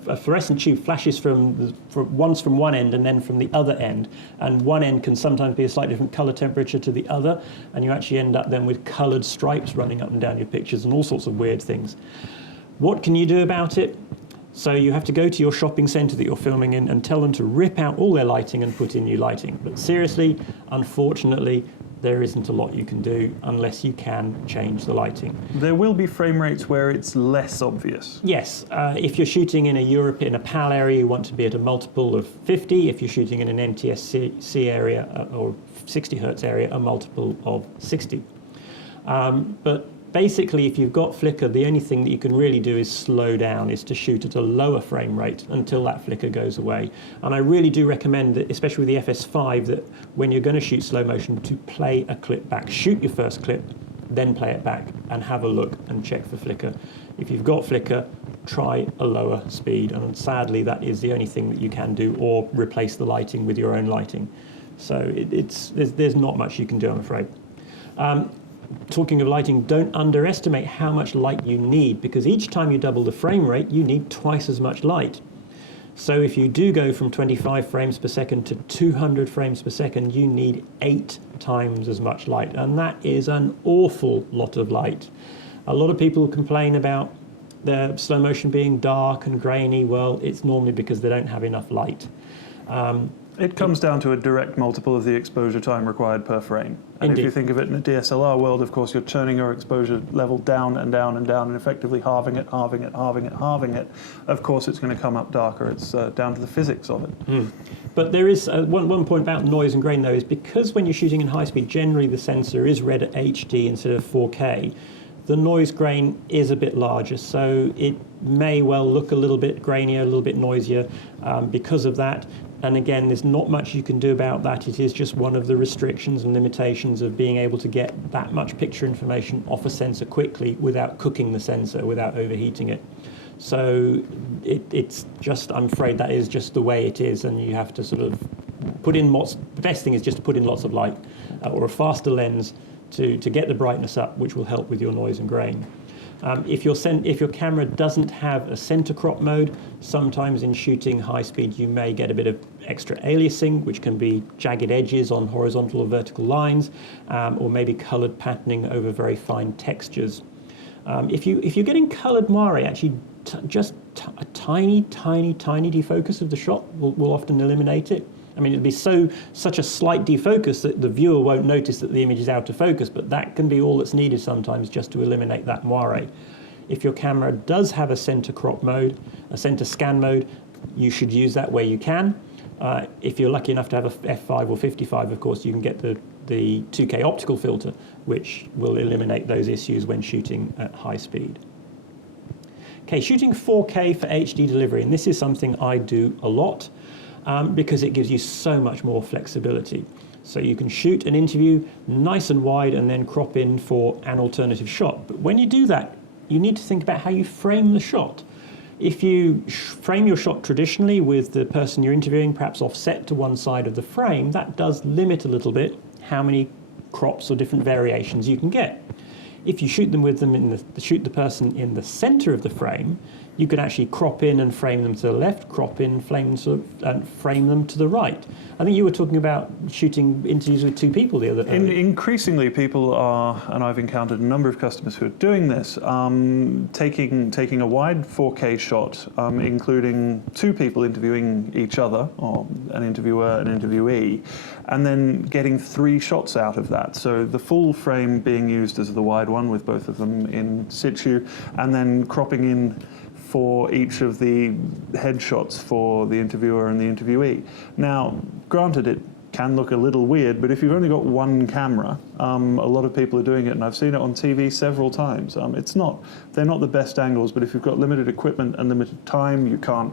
A fluorescent tube flashes once from one end and then from the other end, and one end can sometimes be a slightly different colour temperature to the other, and you actually end up then with coloured stripes running up and down your pictures and all sorts of weird things. What can you do about it? So you have to go to your shopping centre that you're filming in and tell them to rip out all their lighting and put in new lighting. But seriously, unfortunately, there isn't a lot you can do unless you can change the lighting. There will be frame rates where it's less obvious. Yes, if you're shooting in a PAL area, you want to be at a multiple of 50. If you're shooting in an NTSC area or 60 hertz area, a multiple of 60. But basically, if you've got flicker, the only thing that you can really do is slow down, is to shoot at a lower frame rate until that flicker goes away. And I really do recommend that, especially with the FS5, that when you're going to shoot slow motion, to play a clip back. Shoot your first clip, then play it back and have a look and check for flicker. If you've got flicker, try a lower speed. And sadly, that is the only thing that you can do, or replace the lighting with your own lighting. So there's not much you can do, I'm afraid. Talking of lighting, don't underestimate how much light you need, because each time you double the frame rate, you need twice as much light. So if you do go from 25 frames per second to 200 frames per second, you need 8 times as much light, and that is an awful lot of light. A lot of people complain about the slow motion being dark and grainy. Well, it's normally because they don't have enough light. It comes down to a direct multiple of the exposure time required per frame. And if you think of it in a DSLR world, of course, you're turning your exposure level down and down and down and effectively halving it. Of course, it's going to come up darker. It's down to the physics of it. But there is one point about noise and grain, though, is because when you're shooting in high speed, generally the sensor is read at HD instead of 4K. The noise grain is a bit larger, so it may well look a little bit grainier, a little bit noisier because of that. And again, there's not much you can do about that. It is just one of the restrictions and limitations of being able to get that much picture information off a sensor quickly without cooking the sensor, without overheating it. So it's just, I'm afraid that is just the way it is, and you have to sort of put in the best thing is just to put in lots of light or a faster lens to get the brightness up, which will help with your noise and grain. If your camera doesn't have a center crop mode, sometimes in shooting high speed you may get a bit of extra aliasing, which can be jagged edges on horizontal or vertical lines, or maybe colored patterning over very fine textures. If you're getting colored moire, actually just a tiny defocus of the shot will often eliminate it. I mean, it'd be such a slight defocus that the viewer won't notice that the image is out of focus, but that can be all that's needed sometimes just to eliminate that moire. If your camera does have a center crop mode, a center scan mode, you should use that where you can. If you're lucky enough to have a f5 or 55, of course, you can get the 2K optical filter, which will eliminate those issues when shooting at high speed. Okay, shooting 4K for HD delivery, and this is something I do a lot. Because it gives you so much more flexibility. So you can shoot an interview nice and wide and then crop in for an alternative shot. But when you do that, you need to think about how you frame the shot. If you frame your shot traditionally with the person you're interviewing perhaps offset to one side of the frame, that does limit a little bit how many crops or different variations you can get. If you shoot the person in the center of the frame, you can actually crop in and frame them to the left, crop in, and frame them to the right. I think you were talking about shooting interviews with 2 people the other day. Increasingly, people are, and I've encountered a number of customers who are doing this, taking a wide 4K shot, including 2 people interviewing each other, or an interviewer and interviewee, and then getting 3 shots out of that. So the full frame being used as the wide one with both of them in situ, and then cropping in for each of the headshots for the interviewer and the interviewee. Now, granted, it can look a little weird, but if you've only got one camera, a lot of people are doing it, and I've seen it on TV several times. They're not the best angles, but if you've got limited equipment and limited time, you can't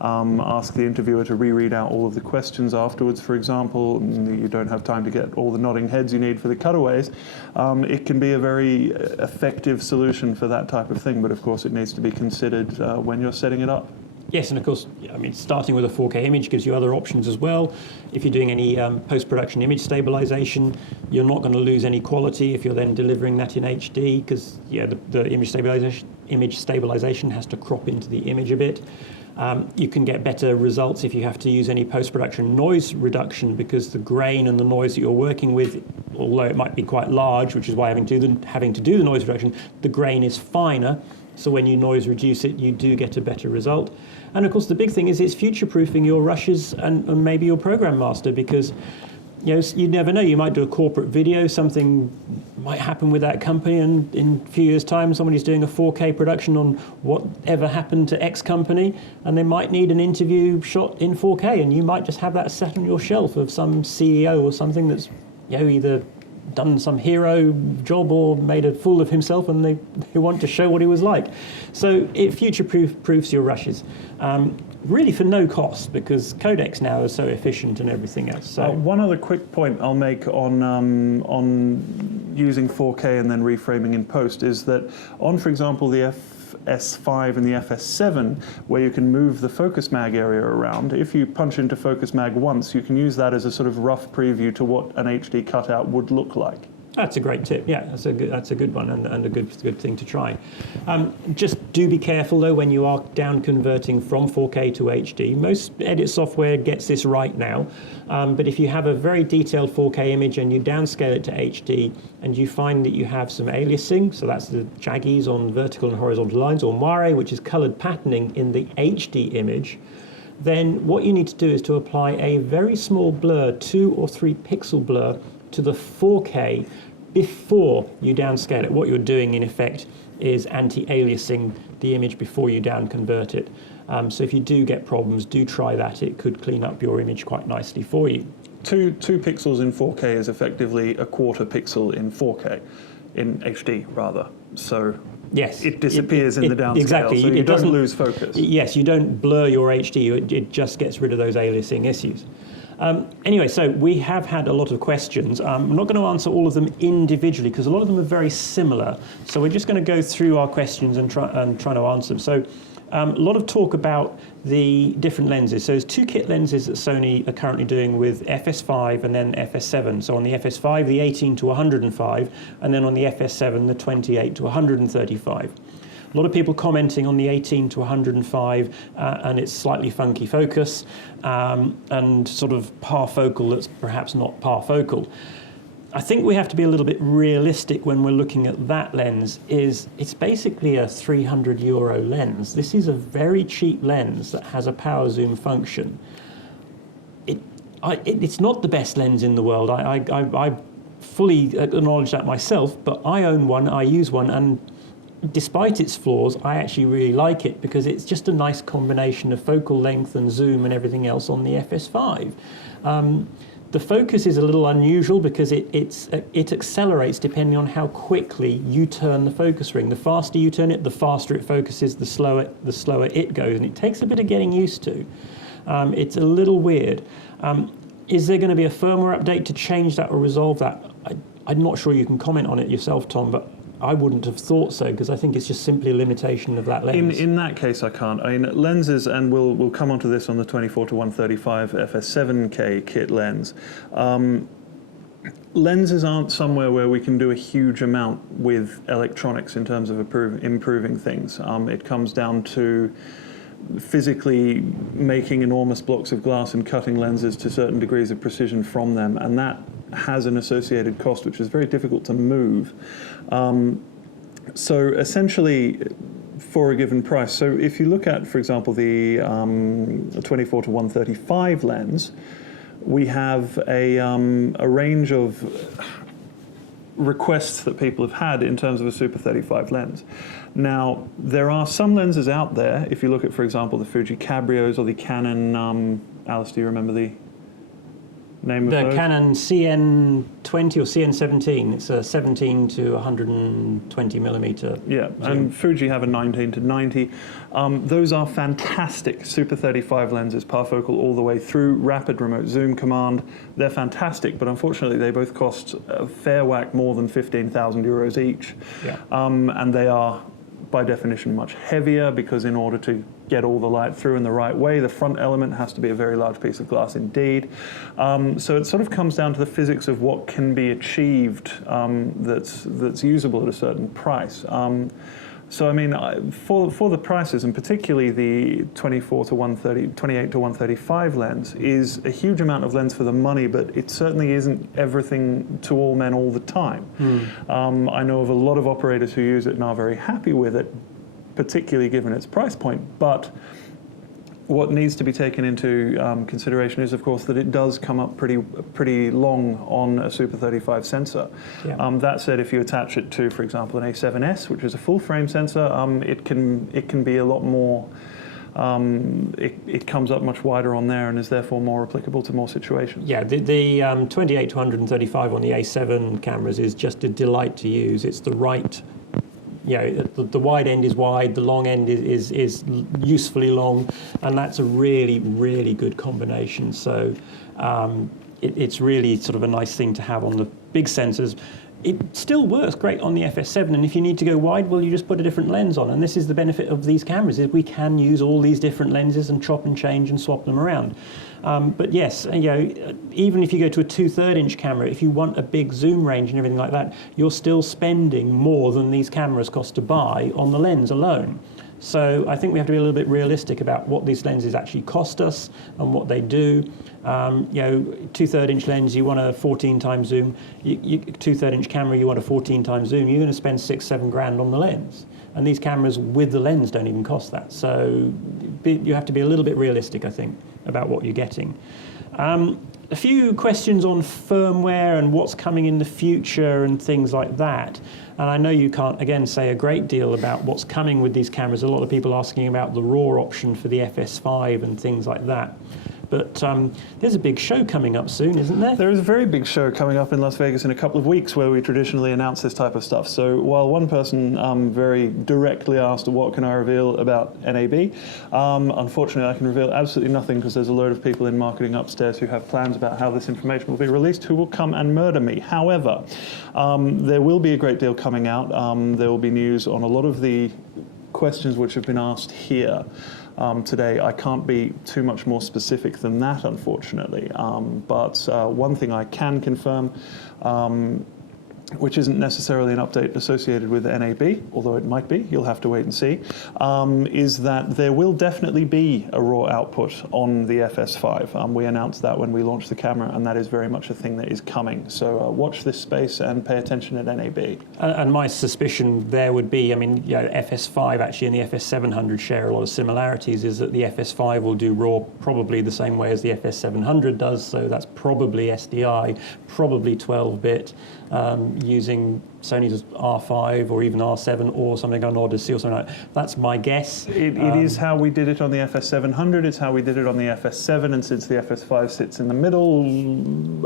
ask the interviewer to reread out all of the questions afterwards, for example, and you don't have time to get all the nodding heads you need for the cutaways, it can be a very effective solution for that type of thing, but of course it needs to be considered when you're setting it up. Yes, and of course, I mean, starting with a 4K image gives you other options as well. If you're doing any post-production image stabilization, you're not going to lose any quality if you're then delivering that in HD, because the image stabilization has to crop into the image a bit. You can get better results if you have to use any post-production noise reduction, because the grain and the noise that you're working with, although it might be quite large, which is why having to do the noise reduction, the grain is finer. So when you noise reduce it, you do get a better result. And of course, the big thing is it's future-proofing your rushes and maybe your program master, because you never know. You might do a corporate video, something might happen with that company, and in a few years' time, somebody's doing a 4K production on whatever happened to X company, and they might need an interview shot in 4K, and you might just have that set on your shelf of some CEO or something that's either done some hero job or made a fool of himself, and they want to show what he was like. So it future-proofs your rushes, really for no cost, because codecs now are so efficient and everything else. So one other quick point I'll make on using 4K and then reframing in post is that on, for example, the FS5 and the FS7, where you can move the focus mag area around, if you punch into focus mag once, you can use that as a sort of rough preview to what an HD cutout would look like. That's a great tip. Yeah, that's a good one, and a good thing to try. Just do be careful though when you are down converting from 4K to HD. Most edit software gets this right now, but if you have a very detailed 4K image and you downscale it to HD and you find that you have some aliasing, so that's the jaggies on vertical and horizontal lines, or moire, which is colored patterning in the HD image, then what you need to do is to apply a very small blur, 2 or 3 pixel blur, to the 4K before you downscale it. What you're doing in effect is anti-aliasing the image before you down convert it. So if you do get problems, do try that. It could clean up your image quite nicely for you. 2 pixels in 4K is effectively a quarter pixel in 4K, in HD rather. So yes, it disappears in the downscale, exactly. so you don't lose focus. Yes, you don't blur your HD, it just gets rid of those aliasing issues. Anyway, so we have had a lot of questions. I'm not going to answer all of them individually because a lot of them are very similar. So we're just going to go through our questions and try to answer them. So a lot of talk about the different lenses. So there's 2 kit lenses that Sony are currently doing with FS5 and then FS7. So on the FS5, the 18 to 105, and then on the FS7, the 28 to 135. A lot of people commenting on the 18 to 105 and its slightly funky focus and sort of parfocal that's perhaps not parfocal. I think we have to be a little bit realistic when we're looking at that lens. It's basically a €300 lens. This is a very cheap lens that has a power zoom function. It's not the best lens in the world. I fully acknowledge that myself, but I own one, I use one, and despite its flaws, I actually really like it because it's just a nice combination of focal length and zoom and everything else on the FS5. The focus is a little unusual because it accelerates depending on how quickly you turn the focus ring. The faster you turn it, the faster it focuses, the slower it goes, and it takes a bit of getting used to. It's a little weird. Is there going to be a firmware update to change that or resolve that? I'm not sure you can comment on it yourself, Tom, but I wouldn't have thought so because I think it's just simply a limitation of that lens. In that case, I can't. I mean, lenses, and we'll come onto this on the 24 to 135 FS7K kit lens. Lenses aren't somewhere where we can do a huge amount with electronics in terms of improving things. It comes down to physically making enormous blocks of glass and cutting lenses to certain degrees of precision from them, and that has an associated cost which is very difficult to move. So essentially, for a given price, so if you look at, for example, the 24 to 135 lens, we have a range of requests that people have had in terms of a Super 35 lens. Now, there are some lenses out there, if you look at, for example, the Fuji Cabrios or the Canon, Alice, do you remember the Name of The those? Canon CN20 or CN17. It's a 17 to 120 millimeter. Yeah, and Fuji have a 19 to 90. Those are fantastic Super 35 lenses, parfocal all the way through, rapid remote zoom command. They're fantastic, but unfortunately they both cost a fair whack more than 15,000 euros each. Yeah. And they are, by definition, much heavier, because in order to get all the light through in the right way, the front element has to be a very large piece of glass indeed. So it sort of comes down to the physics of what can be achieved that's usable at a certain price. So I mean, for the prices, and particularly the 24 to 130, 28 to 135 lens is a huge amount of lens for the money, but it certainly isn't everything to all men all the time. I know of a lot of operators who use it and are very happy with it, particularly given its price point. But what needs to be taken into consideration is, of course, that it does come up pretty long on a Super 35 sensor. Yeah. That said, if you attach it to, for example, an A7S, which is a full frame sensor, it can be a lot more. It comes up much wider on there and is therefore more applicable to more situations. Yeah, the 28 to 135 on the A7 cameras is just a delight to use. It's the right. The wide end is wide, the long end is usefully long, and that's a really, really good combination. So it's really sort of a nice thing to have on the big sensors. It still works great on the FS7, and if you need to go wide, well, you just put a different lens on. And this is the benefit of these cameras, is we can use all these different lenses and chop and change and swap them around. But yes, even if you go to a 2/3 inch camera, if you want a big zoom range and everything like that, you're still spending more than these cameras cost to buy on the lens alone. So I think we have to be a little bit realistic about what these lenses actually cost us and what they do. 2/3 inch lens, you want a 14 times zoom. 2/3 inch camera, you want a 14 times zoom. You're going to spend 6-7 grand on the lens. And these cameras with the lens don't even cost that. So you have to be a little bit realistic, I think, about what you're getting. A few questions on firmware and what's coming in the future and things like that. And I know you can't, again, say a great deal about what's coming with these cameras. A lot of people asking about the RAW option for the FS5 and things like that. But there's a big show coming up soon, isn't there? There is a very big show coming up in Las Vegas in a couple of weeks where we traditionally announce this type of stuff. So while one person very directly asked, what can I reveal about NAB? Unfortunately, I can reveal absolutely nothing, because there's a load of people in marketing upstairs who have plans about how this information will be released, who will come and murder me. However, there will be a great deal coming out. There will be news on a lot of the questions which have been asked here. Today. I can't be too much more specific than that, unfortunately. But one thing I can confirm, which isn't necessarily an update associated with NAB, although it might be, you'll have to wait and see, is that there will definitely be a RAW output on the FS5. We announced that when we launched the camera, and that is very much a thing that is coming. So watch this space and pay attention at NAB. And my suspicion there would be, FS5 actually and the FS700 share a lot of similarities, is that the FS5 will do RAW probably the same way as the FS700 does, so that's probably SDI, probably 12-bit, using Sony's R5 or even R7 or something on Odyssey or something like that. That's my guess. It is how we did it on the FS700, it's how we did it on the FS7, and since the FS5 sits in the middle,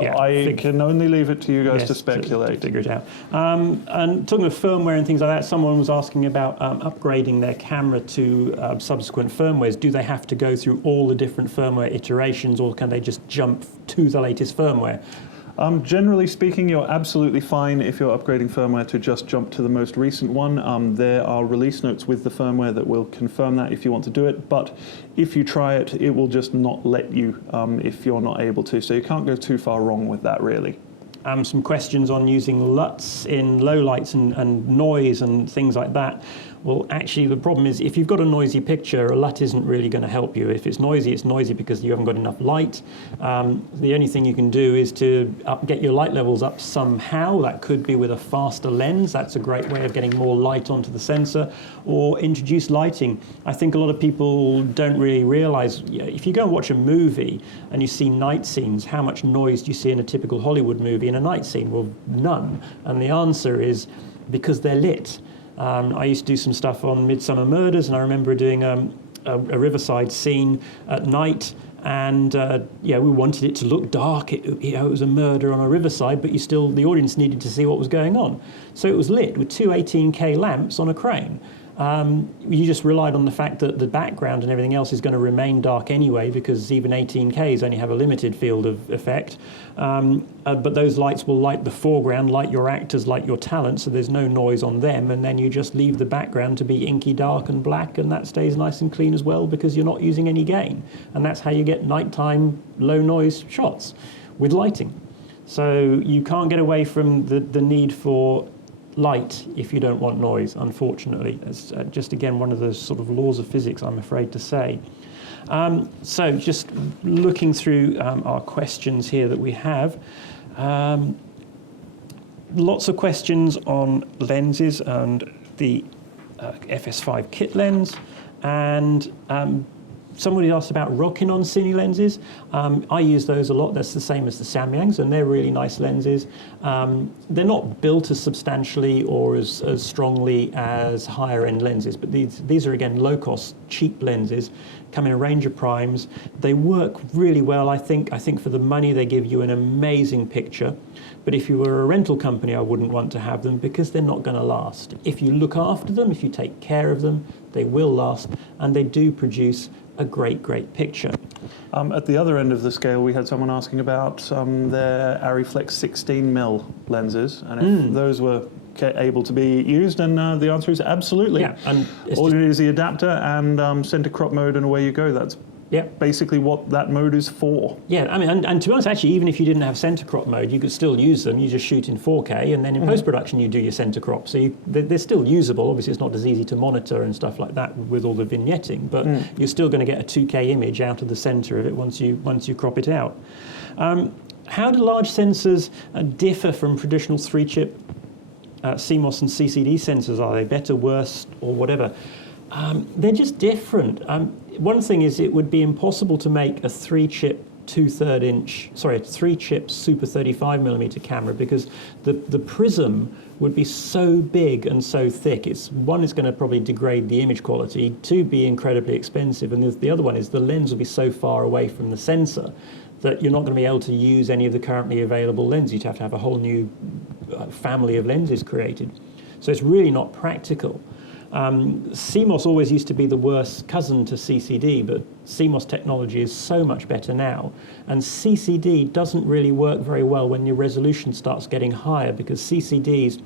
I can only leave it to you guys to speculate. To figure it out. And talking of firmware and things like that, someone was asking about upgrading their camera to subsequent firmwares. Do they have to go through all the different firmware iterations, or can they just jump to the latest firmware? Generally speaking, you're absolutely fine if you're upgrading firmware to just jump to the most recent one. There are release notes with the firmware that will confirm that if you want to do it, but if you try it, it will just not let you if you're not able to. So you can't go too far wrong with that, really. Some questions on using LUTs in low lights and noise and things like that. Well, actually, the problem is if you've got a noisy picture, a LUT isn't really going to help you. If it's noisy because you haven't got enough light. The only thing you can do is to get your light levels up somehow. That could be with a faster lens. That's a great way of getting more light onto the sensor, or introduce lighting. I think a lot of people don't really realize, if you go and watch a movie and you see night scenes, how much noise do you see in a typical Hollywood movie in a night scene? Well, none. And the answer is because they're lit. I used to do some stuff on Midsummer Murders, and I remember doing a riverside scene at night, and we wanted it to look dark. It was a murder on a riverside, but the audience needed to see what was going on. So it was lit with two 18K lamps on a crane. You just relied on the fact that the background and everything else is going to remain dark anyway, because even 18Ks only have a limited field of effect. But those lights will light the foreground, light your actors, light your talent, so there's no noise on them, and then you just leave the background to be inky dark and black, and that stays nice and clean as well, because you're not using any gain. And that's how you get nighttime low noise shots with lighting. So you can't get away from the need for light if you don't want noise, unfortunately. It's just, again, one of those sort of laws of physics, I'm afraid to say. So just looking through our questions here that we have, lots of questions on lenses and the FS5 kit lens, and somebody asked about Rokinon Cine lenses. I use those a lot. That's the same as the Samyangs, and they're really nice lenses. They're not built as substantially or as strongly as higher-end lenses, but these are, again, low-cost, cheap lenses, come in a range of primes. They work really well, I think. I think for the money, they give you an amazing picture. But if you were a rental company, I wouldn't want to have them, because they're not going to last. If you look after them, if you take care of them, they will last, and they do produce a great, great picture. At the other end of the scale, we had someone asking about their Ariflex 16mm lenses, and if those were able to be used, and the answer is absolutely. Yeah, and all you need is the adapter and center crop mode, and away you go. That's basically what that mode is for. Yeah, I mean, and to be honest, actually, even if you didn't have center crop mode, you could still use them. You just shoot in 4K, and then in post-production, you do your center crop. So they're still usable. Obviously, it's not as easy to monitor and stuff like that with all the vignetting, but you're still going to get a 2K image out of the center of it once you crop it out. How do large sensors differ from traditional 3-chip CMOS and CCD sensors? Are they better, worse, or whatever? They're just different. One thing is, it would be impossible to make a 3-chip 3-chip super 35mm camera, because the prism would be so big and so thick. It's going to probably degrade the image quality, two, be incredibly expensive, and the other one is the lens will be so far away from the sensor that you're not going to be able to use any of the currently available lenses. You'd have to have a whole new family of lenses created. So it's really not practical. CMOS always used to be the worst cousin to CCD, but CMOS technology is so much better now. And CCD doesn't really work very well when your resolution starts getting higher, because CCDs,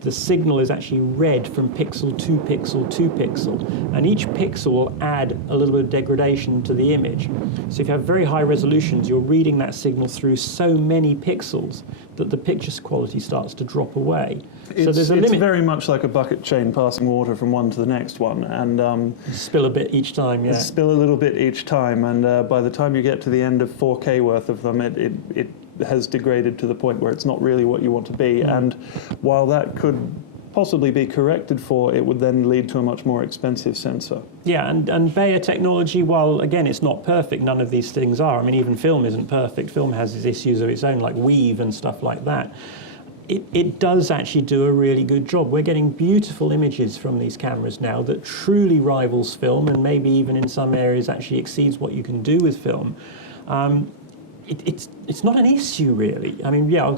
the signal is actually read from pixel to pixel to pixel, and each pixel will add a little bit of degradation to the image. So if you have very high resolutions, you're reading that signal through so many pixels that the picture quality starts to drop away. So there's a limit. It's very much like a bucket chain passing water from one to the next one, and spill a bit each time. Yeah, spill a little bit each time, and by the time you get to the end of 4K worth of them, it has degraded to the point where it's not really what you want to be. And while that could possibly be corrected for, it would then lead to a much more expensive sensor. Yeah, and Bayer technology, while again it's not perfect, none of these things are. I mean, even film isn't perfect. Film has its issues of its own, like weave and stuff like that. It does actually do a really good job. We're getting beautiful images from these cameras now that truly rivals film, and maybe even in some areas actually exceeds what you can do with film. It's not an issue, really. I mean, yeah,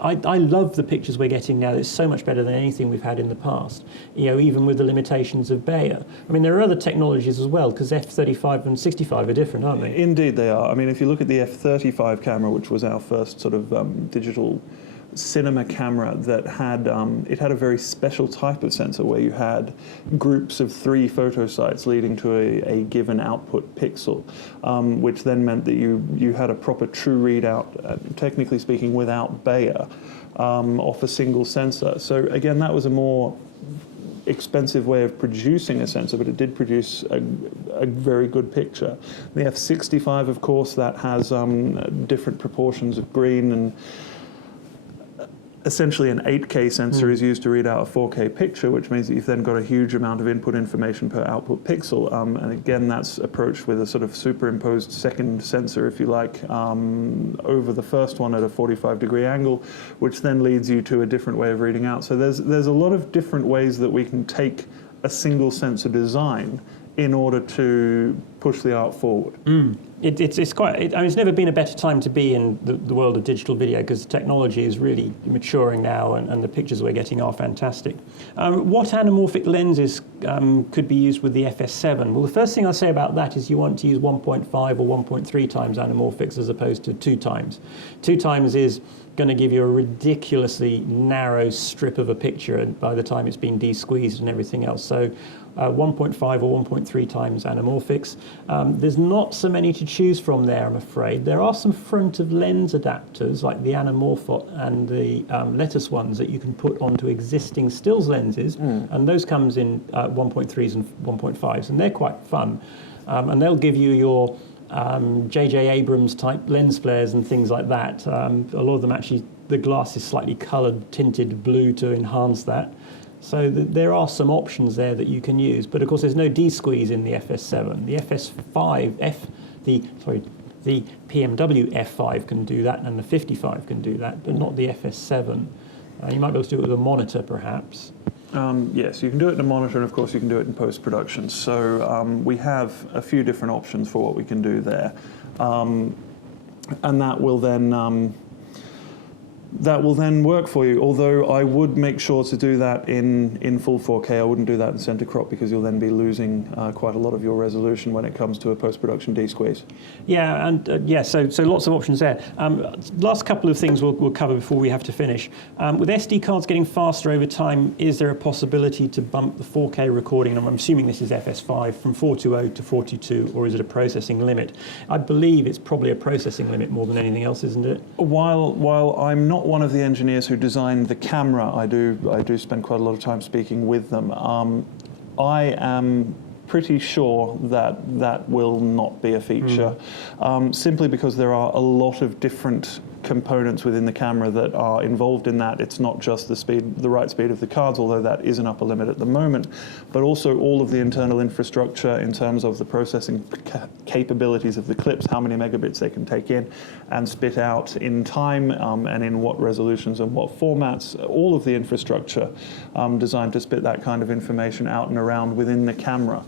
I love the pictures we're getting now. It's so much better than anything we've had in the past, even with the limitations of Bayer. I mean, there are other technologies as well, because F35 and 65 are different, aren't they? Indeed they are. I mean, if you look at the F35 camera, which was our first sort of digital cinema camera, that had it had a very special type of sensor where you had groups of 3 photo sites leading to a given output pixel, which then meant that you had a proper true readout, technically speaking, without Bayer, off a single sensor. So again, that was a more expensive way of producing a sensor, but it did produce a very good picture. The F65, of course, that has different proportions of green, and essentially an 8K sensor is used to read out a 4K picture, which means that you've then got a huge amount of input information per output pixel. And again, that's approached with a sort of superimposed second sensor, if you like, over the first one at a 45-degree angle, which then leads you to a different way of reading out. So there's a lot of different ways that we can take a single sensor design in order to push the art forward. It's quite. I mean, it's never been a better time to be in the world of digital video because technology is really maturing now, and the pictures we're getting are fantastic. What anamorphic lenses could be used with the FS7? Well, the first thing I'll say about that is you want to use 1.5 or 1.3 times anamorphics as opposed to 2 times. 2 times is going to give you a ridiculously narrow strip of a picture by the time it's been de-squeezed and everything else. So 1.5 or 1.3 times anamorphics. There's not so many to choose from there, I'm afraid. There are some front of lens adapters like the Anamorphot and the Lettuce ones that you can put onto existing stills lenses, and those comes in 1.3s and 1.5s, and they're quite fun. And they'll give you your J.J. Abrams type lens flares and things like that. A lot of them actually, the glass is slightly coloured, tinted blue to enhance that. So there are some options there that you can use, but of course there's no D-squeeze in the FS7. The FS5, the PMW F5 can do that, and the 55 can do that, but not the FS7. You might be able to do it with a monitor, perhaps. Yes, you can do it in a monitor, and of course you can do it in post-production. So we have a few different options for what we can do there, and that will then work for you. Although I would make sure to do that in full 4K. I wouldn't do that in center crop because you'll then be losing quite a lot of your resolution when it comes to a post-production D-squeeze. Yeah, and so lots of options there. Last couple of things we'll cover before we have to finish. With SD cards getting faster over time, is there a possibility to bump the 4K recording? I'm assuming this is FS5 from 420 to 422, or is it a processing limit? I believe it's probably a processing limit more than anything else, isn't it? While I'm not one of the engineers who designed the camera, I do spend quite a lot of time speaking with them. I am pretty sure that will not be a feature, simply because there are a lot of different components within the camera that are involved in that. It's not just the right speed of the cards, although that is an upper limit at the moment, but also all of the internal infrastructure in terms of the processing capabilities of the clips, how many megabits they can take in and spit out in time, and in what resolutions and what formats, all of the infrastructure designed to spit that kind of information out and around within the camera.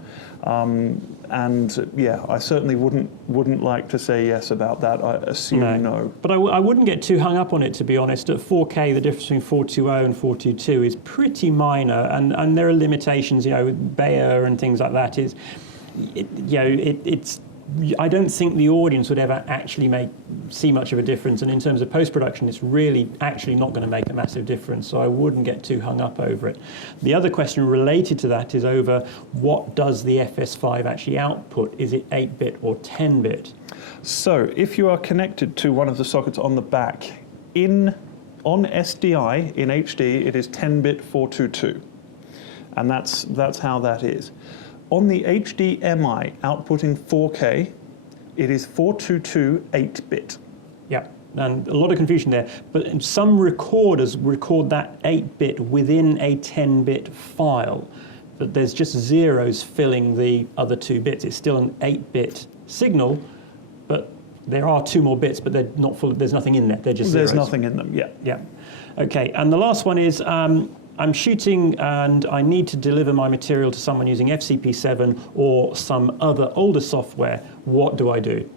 And yeah, I certainly wouldn't like to say yes about that. I assume no. But I wouldn't get too hung up on it, to be honest. At 4K, the difference between 420 and 422 is pretty minor, and there are limitations. With Bayer and things like that. It's. I don't think the audience would ever actually see much of a difference, and in terms of post-production, it's really actually not going to make a massive difference, so I wouldn't get too hung up over it. The other question related to that is over what does the FS5 actually output? Is it 8-bit or 10-bit? So if you are connected to one of the sockets on the back, on SDI, in HD, it is 10-bit 422, and that's how that is. On the HDMI outputting 4K, it is 422 8-bit. Yeah, and a lot of confusion there. But some recorders record that 8-bit within a 10-bit file. But there's just zeros filling the other 2 bits. It's still an 8-bit signal, but there are 2 more bits, but they're not full. There's nothing in there. They're just zeros. There's nothing in them, yeah. Yeah. Okay, and the last one is, I'm shooting and I need to deliver my material to someone using FCP7 or some other older software. What do I do?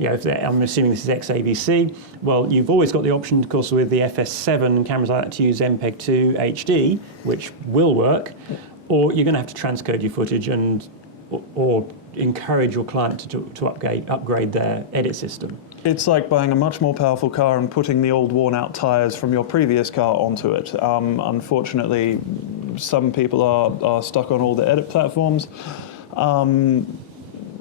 I'm assuming this is XAVC. Well, you've always got the option, of course, with the FS7 cameras like that to use MPEG-2 HD, which will work, or you're going to have to transcode your footage or encourage your client to upgrade their edit system. It's like buying a much more powerful car and putting the old worn-out tyres from your previous car onto it. Unfortunately, some people are stuck on all the edit platforms.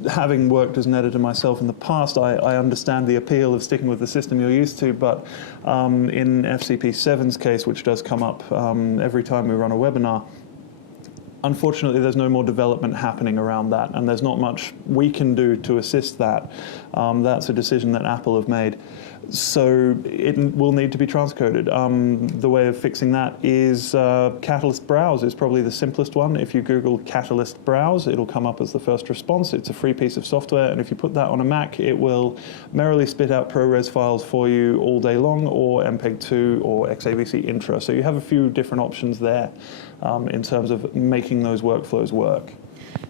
Having worked as an editor myself in the past, I understand the appeal of sticking with the system you're used to, but in FCP7's case, which does come up every time we run a webinar, unfortunately, there's no more development happening around that, and there's not much we can do to assist that. That's a decision that Apple have made. So it will need to be transcoded. The way of fixing that is Catalyst Browse is probably the simplest one. If you Google Catalyst Browse, it'll come up as the first response. It's a free piece of software, and if you put that on a Mac, it will merrily spit out ProRes files for you all day long, or MPEG-2 or XAVC Intra. So you have a few different options there in terms of making those workflows work.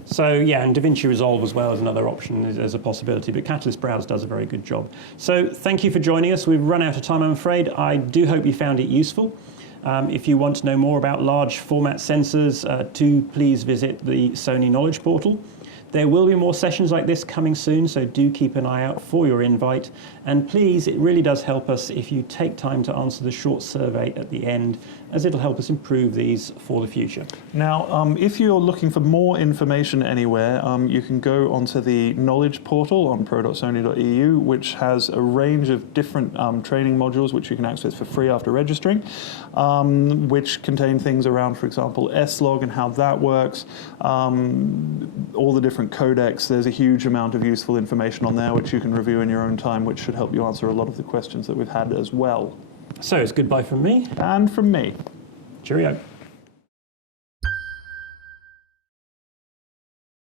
So yeah, and DaVinci Resolve as well is another option as a possibility, but Catalyst Browse does a very good job. So thank you for joining us. We've run out of time, I'm afraid. I do hope you found it useful. If you want to know more about large format sensors, do please visit the Sony Knowledge Portal. There will be more sessions like this coming soon, so do keep an eye out for your invite. And please, it really does help us if you take time to answer the short survey at the end, as it'll help us improve these for the future. Now, if you're looking for more information anywhere, you can go onto the Knowledge Portal on pro.sony.eu, which has a range of different training modules which you can access for free after registering, which contain things around, for example, S-Log and how that works, all the different codecs. There's a huge amount of useful information on there which you can review in your own time, which should help you answer a lot of the questions that we've had as well. So it's goodbye from me. And from me. Cheerio.